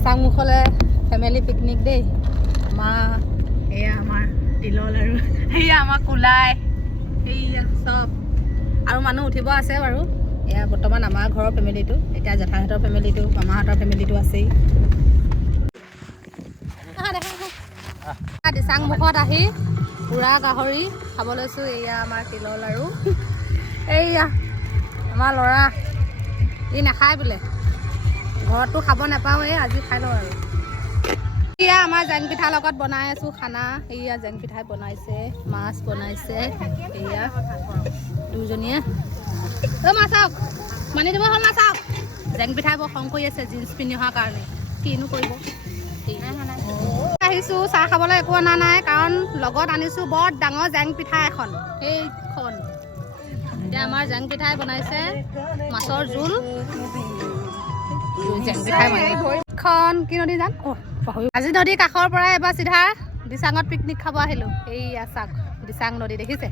দিচাংমুখলৈ family picnic দেই মা এয়া আমাৰ তিলৰ আৰু এয়া আমাৰ কোলাই এইয়া চব আৰু মানুহ উঠিব আছে বাৰু এয়া বৰ্তমান আমাৰ ঘৰৰ ফেমিলিটো এতিয়া জেঠাইহঁতৰ ফেমিলিটো মামাহঁতৰ ফেমিলিটো আছেই দিচাংমুখত আহি পুৰা গাহৰি খাব লৈছোঁ এয়া আমাৰ তিলৰ লাৰু এইয়া আমাৰ ল'ৰা ই নাখায় বোলে ঘৰততো খাব নাপাওঁৱেই আজি খাই লওঁ আৰু এয়া আমাৰ জেং পিঠাৰ লগত বনাই আছোঁ খানা এয়া জেং পিঠা বনাইছে মাছ বনাইছে এয়া দুজনীয়ে মা চাওক মানি দিব হ'ল না চাওক জেং পিঠাই বৰ খং কৰি আছে জিন্স পিন্ধি অহাৰ কাৰণে কিনো কৰিব আহিছোঁ চাহ খাবলৈ একো অনা নাই কাৰণ লগত আনিছোঁ বৰ ডাঙৰ জেং পিঠা এখন সেইখন এতিয়া আমাৰ জেং পিঠাই বনাইছে মাছৰ জোল জেং পিঠাই খন কি নদী যাম আজি নদীৰ কাষৰ পৰা এবাৰ চিধা দিচাঙত পিকনিক খাব আহিলোঁ এইয়া চাওক দিচাং নদী দেখিছে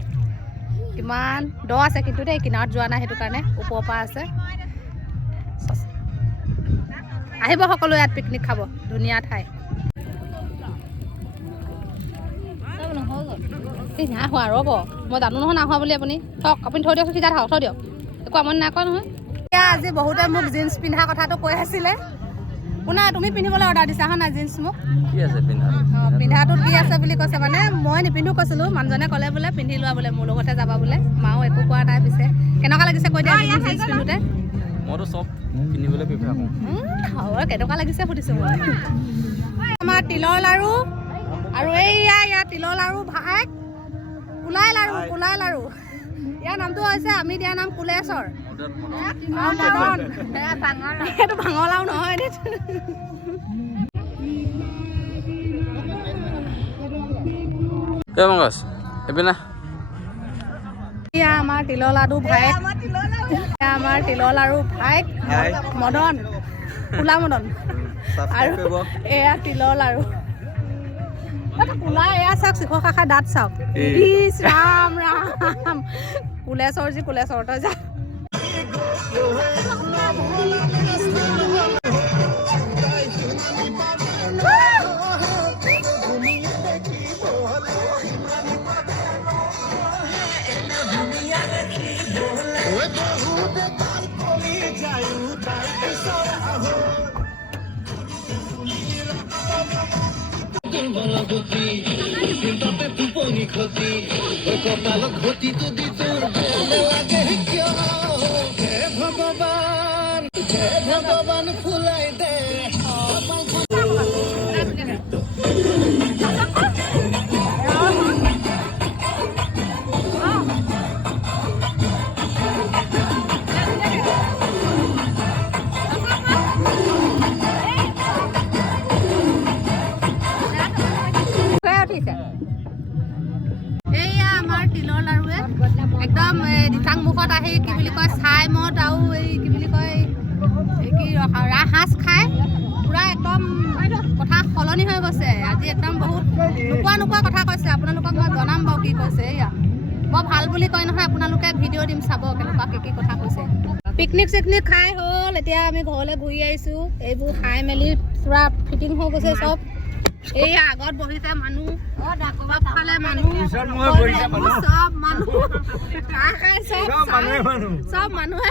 কিমান দ আছে কিন্তু দেই কিনাৰত যোৱা নাই সেইটো কাৰণে ওপৰৰ পৰা আছে আহিব সকলো ইয়াত পিকনিক খাব ধুনীয়া ঠাই নাই হোৱা ৰ'ব মই জানো নহয় নাহোৱা বুলি আপুনি থওক আপুনি থৈ দিয়ক সিজা থৈ দিয়ক একো আমনি নাই কৰা নহয় এতিয়া আজি বহুতে মোক জিন্স পিন্ধা কথাটো কৈ আছিলে শুনা তুমি পিন্ধিবলৈ অৰ্ডাৰ দিছা হয় নাই জিন্স মোক পিন্ধাটোত কি আছে বুলি কৈছে মানে মই নিপিন্ধো কৈছিলোঁ মানুহজনে ক'লে বোলে পিন্ধি লোৱা বোলে মোৰ লগতে যাবা বোলে মাও একো কোৱা নাই পিছে কেনেকুৱা লাগিছে কৈ দিয়া জিন্স পিন্ধোতে মইতো চব পিন্ধিবলৈ প্ৰিফাৰ কৰোঁ কেনেকুৱা লাগিছে সুধিছোঁ মই আমাৰ তিলৰ লাৰু আৰু এইয়া ইয়াৰ তিলৰ লাৰু ভাই কোলাই লাৰু ইয়াৰ নামটো হৈছে আমি দিয়া নাম কুলেশ্বৰ এইটো ভাঙৰ লাৰু নহয় এয়া আমাৰ তিলৰ লাডু ভাইক আমাৰ তিলৰ লাৰু ভাইক মদন কোলা মদন আৰু এয়া তিলৰ লাৰু কোলা এয়া চাওক চিখৰ খাখা দাঁত চাওক ইছ ৰাম ৰাম কুলেশ্বৰ যি কুলেশ্বৰ তই যা ভগৱান ফুলাই দে তিলৰ লাৰুৱে একদম দিচাংমুখত আহি কি বুলি কয় চাই মদ আৰু এই কি বুলি কয় কি ৰাজসাঁজ খাই পুৰা একদম কথা সলনি হৈ গৈছে আজি একদম বহুত নোপোৱা কথা কৈছে আপোনালোকক মই জনাম বাৰু কি কৈছে এয়া বৰ ভাল বুলি কয় নহয় আপোনালোকে ভিডিঅ' দিম চাব কেনেকুৱা কি কথা কৈছে পিকনিক চিকনিক খাই হ'ল এতিয়া আমি ঘৰলৈ ঘূৰি আহিছোঁ এইবোৰ খাই মেলি পুৰা ফিটিং হৈ গৈছে চব এই আগত বহিছে মানুহ ফালে মানুহ চব মানুহে